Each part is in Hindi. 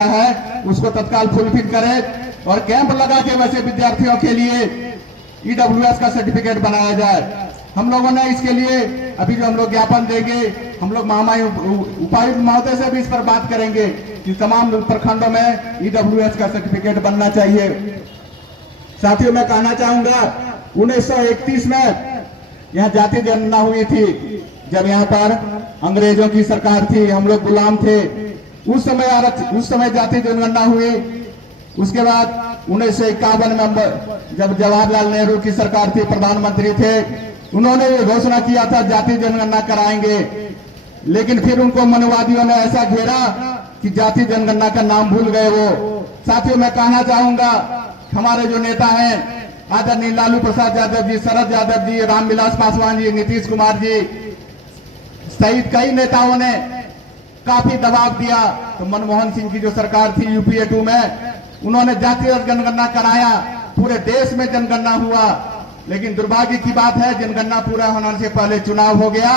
है उसको तत्काल फुलफिल करें और कैंप लगा के वैसे विद्यार्थियों के लिए ईडब्ल्यूएस का सर्टिफिकेट बनाया जाए। हम लोगों ने इसके लिए अभी जो हम लोग ज्ञापन देंगे, हम लोग उपायुक्त महोदय से भी इस पर बात करेंगे कि तमाम प्रखंडों में ईडब्ल्यूएस का सर्टिफिकेट बनना चाहिए। साथियों, मैं कहना चाहूंगा 1931 में यहाँ जाति जनगणना हुई थी, जब यहाँ पर अंग्रेजों की सरकार थी, हम लोग गुलाम थे। उस समय जाति जनगणना हुई। उसके बाद 1951 में जब जवाहरलाल नेहरू की सरकार थी, प्रधानमंत्री थे, उन्होंने ये घोषणा किया था जाति जनगणना कराएंगे, लेकिन फिर उनको मनवादियों ने ऐसा घेरा कि जाति जनगणना का नाम भूल गए वो। साथियों, मैं कहना चाहूंगा हमारे जो नेता हैं आदरणीय लालू प्रसाद यादव जी, शरद यादव जी, रामविलास पासवान जी, नीतीश कुमार जी सहित कई नेताओं ने काफी दबाव दिया। तो मनमोहन सिंह की जो सरकार थी यूपीए 2 में, उन्होंने जातीय जनगणना कराया, पूरे देश में जनगणना हुआ। लेकिन दुर्भाग्य की बात है जनगणना पूरा होने से पहले चुनाव हो गया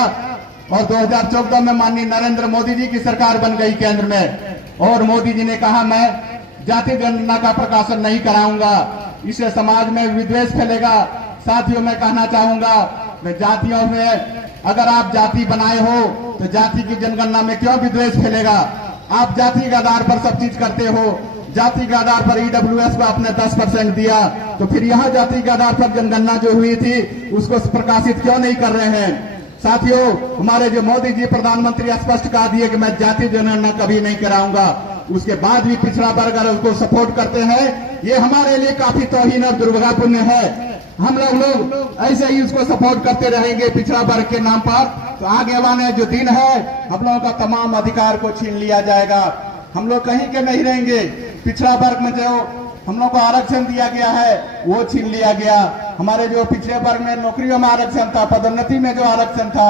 और 2014 में माननीय नरेंद्र मोदी जी की सरकार बन गई केंद्र में, और मोदी जी ने कहा मैं जाति जनगणना का प्रकाशन नहीं कराऊंगा, इससे समाज में विद्वेष फैलेगा। साथियों, मैं कहना चाहूंगा जातियों में अगर आप जाति बनाए हो तो जाति की जनगणना में क्यों विद्वेष फैलेगा? आप जाति के आधार पर सब चीज करते हो, जाति के आधार पर ईडब्ल्यूएस को आपने 10% दिया, तो फिर यहाँ जाति के आधार पर जनगणना जो हुई थी उसको प्रकाशित क्यों नहीं कर रहे हैं? साथियों, हमारे जो मोदी जी प्रधानमंत्री स्पष्ट कहा दिए कि मैं जाति जनगणना कभी नहीं कराऊंगा, उसके बाद भी पिछड़ा वर्ग अगर उसको सपोर्ट करते हैं, ये हमारे लिए काफी तौहीन और दुर्भाग्यपूर्ण है। हम लोग ऐसे ही उसको सपोर्ट करते रहेंगे पिछड़ा वर्ग के नाम पर, तो आगे वाले जो दिन है हम लोगों का तमाम अधिकार को छीन लिया जाएगा। हम लोग कहीं के नहीं रहेंगे। पिछड़ा वर्ग में जो हम लोग को आरक्षण दिया गया है वो छीन लिया गया। हमारे जो पिछड़े वर्ग में नौकरियों में आरक्षण था, पदोन्नति में जो आरक्षण था,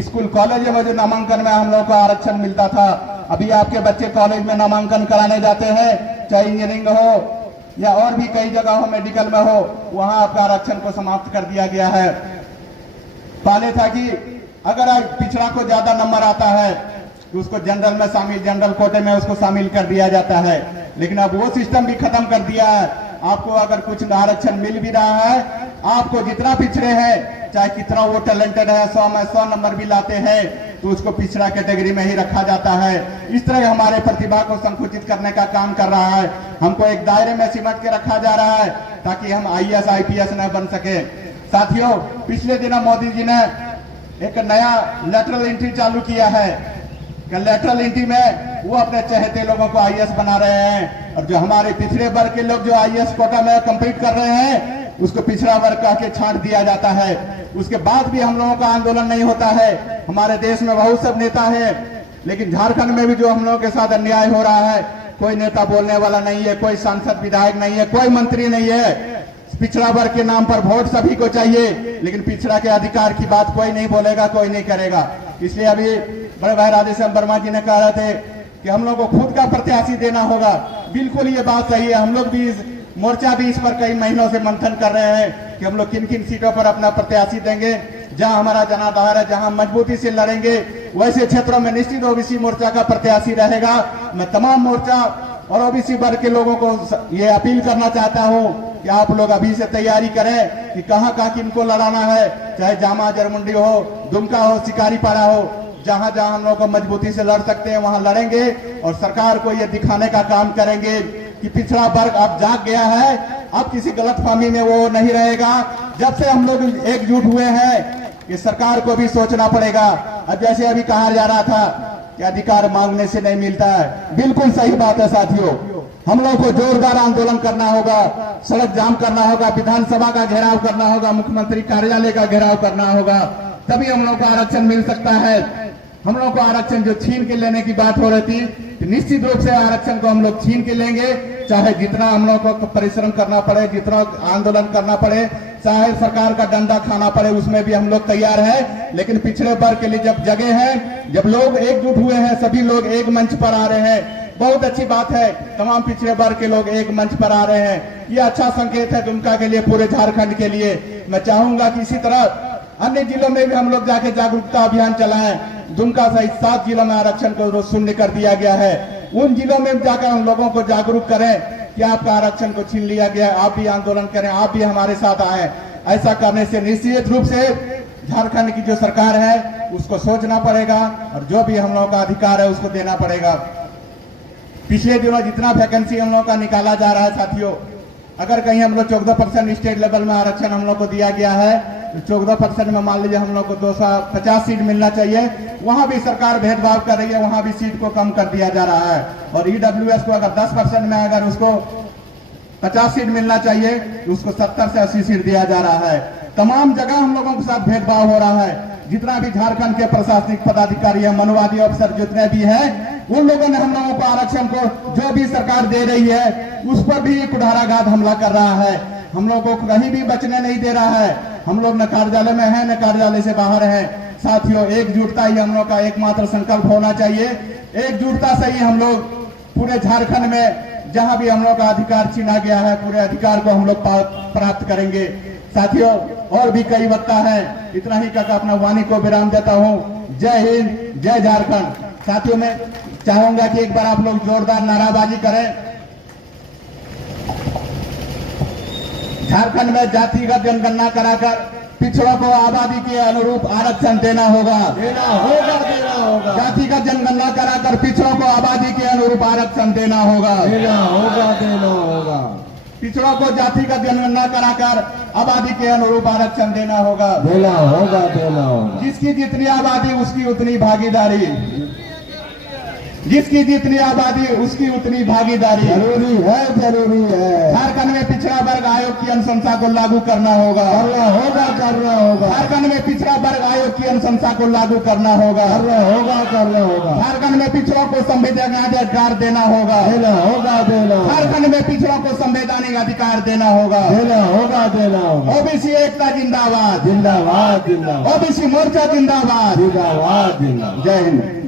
स्कूल कॉलेज में जो नामांकन में हम लोग को आरक्षण मिलता था, अभी आपके बच्चे कॉलेज में नामांकन कराने जाते हैं, चाहे इंजीनियरिंग हो या और भी कई जगह हो, मेडिकल में हो, वहां आपका आरक्षण को समाप्त कर दिया गया है। पहले था कि अगर पिछड़ा को ज्यादा नंबर आता है तो उसको जनरल में शामिल, जनरल कोटे में उसको शामिल कर दिया जाता है, लेकिन अब वो सिस्टम भी खत्म कर दिया है। आपको अगर कुछ आरक्षण मिल भी रहा है, आपको जितना पिछड़े हैं, चाहे कितना वो टैलेंटेड है, 100 में 100 नंबर भी लाते हैं, तो उसको पिछड़ा कैटेगरी में ही रखा जाता है। इस तरह हमारे प्रतिभा को संकुचित करने का काम कर रहा है। हमको एक दायरे में सिमट के रखा जा रहा है ताकि हम IAS IPS न बन सके। साथियों, पिछले दिनों मोदी जी ने एक नया लेटरल एंट्री चालू किया है। लेटरल एंट्री में वो अपने चहेते लोगों को IAS बना रहे हैं, और जो हमारे पिछड़े वर्ग के लोग जो IAS कोटा में कंप्लीट कर रहे हैं उसको पिछड़ा वर्ग कह के छांट दिया जाता है। उसके बाद भी हम लोगों का आंदोलन नहीं होता है। हमारे देश में बहुत सब नेता है, लेकिन झारखंड में भी जो हम लोगों के साथ अन्याय हो रहा है, कोई नेता बोलने वाला नहीं है, कोई सांसद विधायक नहीं है, कोई मंत्री नहीं है। पिछड़ा वर्ग के नाम पर वोट सभी को चाहिए, लेकिन पिछड़ा के अधिकार की बात कोई नहीं बोलेगा, कोई नहीं करेगा। इसलिए अभी बड़े भाई राधेश्याम वर्मा जी ने कह रहे थे कि हम लोग को खुद का प्रत्याशी देना होगा। बिल्कुल ये बात सही है। हम लोग भी मोर्चा भी इस पर कई महीनों से मंथन कर रहे हैं कि हम लोग किन किन सीटों पर अपना प्रत्याशी देंगे। जहां हमारा जनाधार है, जहां मजबूती से लड़ेंगे, वैसे क्षेत्रों में निश्चित ओबीसी मोर्चा का प्रत्याशी रहेगा। मैं तमाम मोर्चा और ओबीसी वर्ग के लोगों को ये अपील करना चाहता हूँ कि आप लोग अभी से तैयारी करें कि कहाँ कहाँ किनको लड़ाना है, चाहे जामा, जरमुंडी हो, दुमका हो, शिकारीपाड़ा हो, जहां जहां हम लोग को मजबूती से लड़ सकते हैं वहां लड़ेंगे और सरकार को ये दिखाने का काम करेंगे कि पिछड़ा वर्ग अब जाग गया है, अब किसी गलतफहमी में वो नहीं रहेगा। जब से हम लोग एकजुट हुए हैं कि सरकार को भी सोचना पड़ेगा। अब जैसे अभी कहा जा रहा था कि अधिकार मांगने से नहीं मिलता है, बिल्कुल सही बात है साथियों। हम लोग को जोरदार आंदोलन करना होगा, सड़क जाम करना होगा, विधानसभा का घेराव करना होगा, मुख्यमंत्री कार्यालय का घेराव करना होगा, तभी हम लोग को आरक्षण मिल सकता है। हम लोग को आरक्षण जो छीन के लेने की बात हो रही थी, तो निश्चित रूप से आरक्षण को हम लोग छीन के लेंगे, चाहे जितना हम लोग को परिश्रम करना पड़े, जितना आंदोलन करना पड़े, चाहे सरकार का डंडा खाना पड़े, उसमें भी हम लोग तैयार हैं। लेकिन पिछड़े वर्ग के लिए जब जगह है, जब लोग एकजुट हुए हैं, सभी लोग एक मंच पर आ रहे हैं, बहुत अच्छी बात है। तमाम पिछड़े वर्ग के लोग एक मंच पर आ रहे हैं, ये अच्छा संकेत है दुमका के लिए, पूरे झारखंड के लिए। मैं चाहूंगा कि इसी तरह अन्य जिलों में भी हम लोग जाके जागरूकता अभियान चलाएं। दुमका सहित 7 जिलों में आरक्षण को शून्य कर दिया गया है। उन जिलों में जाकर हम लोगों को जागरूक करें कि आपका आरक्षण को छीन लिया गया, आप भी आंदोलन करें, आप भी हमारे साथ आए। ऐसा करने से निश्चित रूप से झारखंड की जो सरकार है उसको सोचना पड़ेगा और जो भी हम लोगों का अधिकार है उसको देना पड़ेगा। पिछले दिनों जितना वैकेंसी हम लोगों का निकाला जा रहा है साथियों, अगर कहीं हम लोग 14% स्टेट लेवल में आरक्षण हम लोग को दिया गया है तो 14% में मान लीजिए हम लोग को 250 सीट मिलना चाहिए, वहां भी सरकार भेदभाव कर रही है, वहां भी सीट को कम कर दिया जा रहा है। और ईडब्ल्यूएस को अगर 10% में अगर उसको 50 सीट मिलना चाहिए तो उसको 70 से 80 सीट दिया जा रहा है। तमाम जगह हम लोगों के साथ भेदभाव हो रहा है। जितना भी झारखंड के प्रशासनिक पदाधिकारी है, मनुवादी अफसर जितने भी हैं, उन लोगों ने हम लोगों को आरक्षण को जो भी सरकार दे रही है उस पर भी कुठाराघात हमला कर रहा है। हम लोगों को कहीं भी बचने नहीं दे रहा है। हम लोग न कार्यालय में हैं न कार्यालय से बाहर हैं। साथियों, एकजुटता ही हम लोग का एकमात्र संकल्प होना चाहिए। एकजुटता से ही हम लोग पूरे झारखंड में जहां भी हम लोग का अधिकार छीना गया है, पूरे अधिकार को हम लोग प्राप्त करेंगे। साथियों, और भी कई वक्ता है, इतना ही कहकर अपना वाणी को विराम देता हूं। जय हिंद, जय झारखंड। साथियों, मैं चाहूंगा कि एक बार आप लोग जोरदार नाराबाजी करें। झारखंड में जातिगत जनगणना कराकर पिछड़ों को आबादी के अनुरूप आरक्षण देना होगा, देना होगा, देना होगा, जातिगत जनगणना कराकर पिछड़ों को आबादी के अनुरूप आरक्षण देना होगा, देना होगा, देना होगा, पिछड़ों को जातिगत जनगणना कराकर आबादी के अनुरूप आरक्षण देना होगा, देना होगा, देना होगा। जिसकी जितनी आबादी उसकी उतनी भागीदारी, जिसकी जितनी आबादी उसकी उतनी भागीदारी जरूरी है, जरूरी है। झारखंड में पिछड़ा वर्ग आयोग की अनुशंसा को लागू करना होगा, करना होगा, करना होगा, झारखंड में पिछड़ा वर्ग आयोग की अनुशंसा को लागू करना होगा, करना होगा, करना होगा, झारखंड में पिछड़ों को संवैधानिक अधिकार देना होगा, देना होगा, देना होगा, झारखंड में पिछड़ों को संवैधानिक अधिकार देना होगा, देना होगा, देना होगा। ओबीसी एकता जिंदाबाद, जिंदाबाद, जिंदाबाद, ओबीसी मोर्चा जिंदाबाद। जिंदाबाद, जिंदाबाद। जय हिंद।